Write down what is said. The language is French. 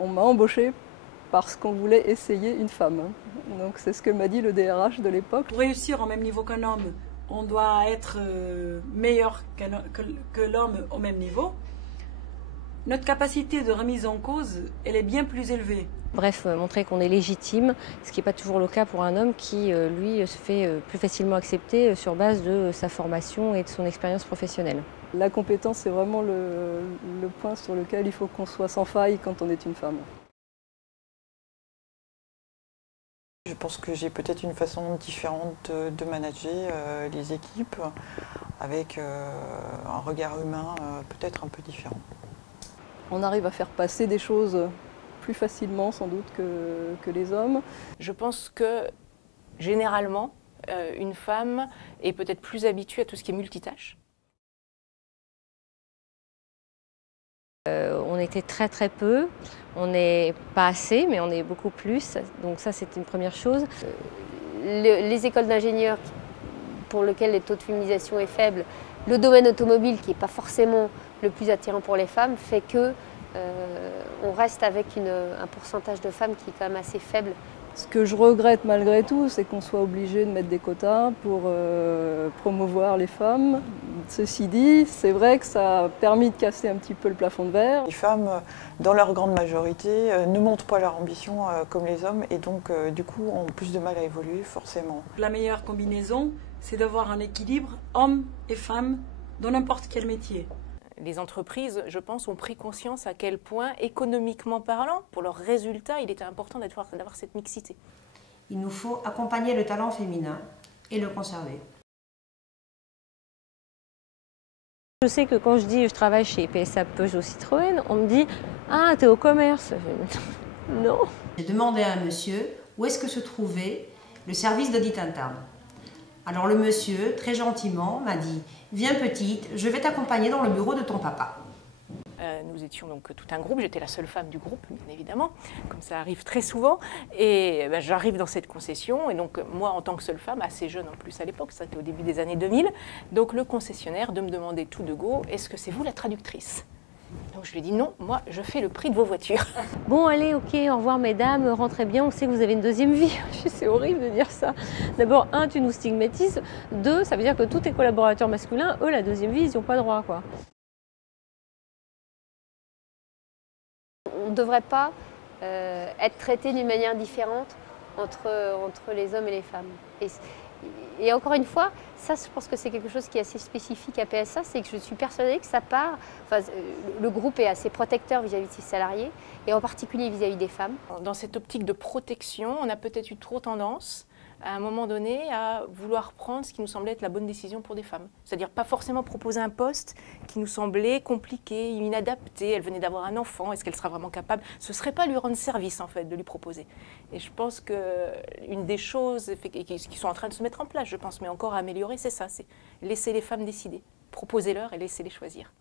On m'a embauchée parce qu'on voulait essayer une femme. Donc c'est ce que m'a dit le DRH de l'époque. Pour réussir au même niveau qu'un homme, on doit être meilleur que l'homme au même niveau. Notre capacité de remise en cause, elle est bien plus élevée. Bref, montrer qu'on est légitime, ce qui n'est pas toujours le cas pour un homme qui, lui, se fait plus facilement accepter sur base de sa formation et de son expérience professionnelle. La compétence, c'est vraiment le point sur lequel il faut qu'on soit sans faille quand on est une femme. Je pense que j'ai peut-être une façon différente de manager les équipes, avec un regard humain peut-être un peu différent. On arrive à faire passer des choses plus facilement sans doute que les hommes. Je pense que généralement, une femme est peut-être plus habituée à tout ce qui est multitâche. On était très très peu, on n'est pas assez, mais on est beaucoup plus, donc ça c'est une première chose. Les écoles d'ingénieurs pour lesquelles le taux de féminisation est faible, le domaine automobile qui n'est pas forcément le plus attirant pour les femmes, fait que on reste avec un pourcentage de femmes qui est quand même assez faible. Ce que je regrette malgré tout, c'est qu'on soit obligé de mettre des quotas pour promouvoir les femmes. Ceci dit, c'est vrai que ça a permis de casser un petit peu le plafond de verre. Les femmes, dans leur grande majorité, ne montrent pas leur ambition comme les hommes et donc du coup ont plus de mal à évoluer forcément. La meilleure combinaison, c'est d'avoir un équilibre hommes et femmes dans n'importe quel métier. Les entreprises, je pense, ont pris conscience à quel point, économiquement parlant, pour leurs résultats, il était important d'avoir cette mixité. Il nous faut accompagner le talent féminin et le conserver. Je sais que quand je dis je travaille chez PSA Peugeot Citroën, on me dit « Ah, t'es au commerce !» Non. J'ai demandé à un monsieur où est-ce que se trouvait le service d'audit interne. Alors le monsieur, très gentiment, m'a dit « Viens petite, je vais t'accompagner dans le bureau de ton papa ». Nous étions donc tout un groupe, j'étais la seule femme du groupe, bien évidemment, comme ça arrive très souvent. Et j'arrive dans cette concession, et donc moi, en tant que seule femme, assez jeune en plus à l'époque, ça c'était au début des années 2000, donc le concessionnaire de me demander tout de go, est-ce que c'est vous la traductrice ? Donc je lui ai dit non, moi je fais le prix de vos voitures. Bon, allez, ok, au revoir mesdames, rentrez bien, on sait que vous avez une deuxième vie. C'est horrible de dire ça. D'abord, un, tu nous stigmatises. Deux, ça veut dire que tous tes collaborateurs masculins, eux, la deuxième vie, ils n'y ont pas droit, quoi. On ne devrait pas être traité d'une manière différente entre les hommes et les femmes. Et encore une fois, ça je pense que c'est quelque chose qui est assez spécifique à PSA, c'est que je suis persuadée que ça part, le groupe est assez protecteur vis-à-vis de ses salariés, et en particulier vis-à-vis des femmes. Dans cette optique de protection, on a peut-être eu trop tendance, à un moment donné, à vouloir prendre ce qui nous semblait être la bonne décision pour des femmes. C'est-à-dire pas forcément proposer un poste qui nous semblait compliqué, inadapté, elle venait d'avoir un enfant, est-ce qu'elle sera vraiment capable? Ce ne serait pas lui rendre service, en fait, de lui proposer. Et je pense qu'une des choses qui sont en train de se mettre en place, je pense, mais encore à améliorer, c'est ça, c'est laisser les femmes décider, proposer-leur et laisser-les choisir.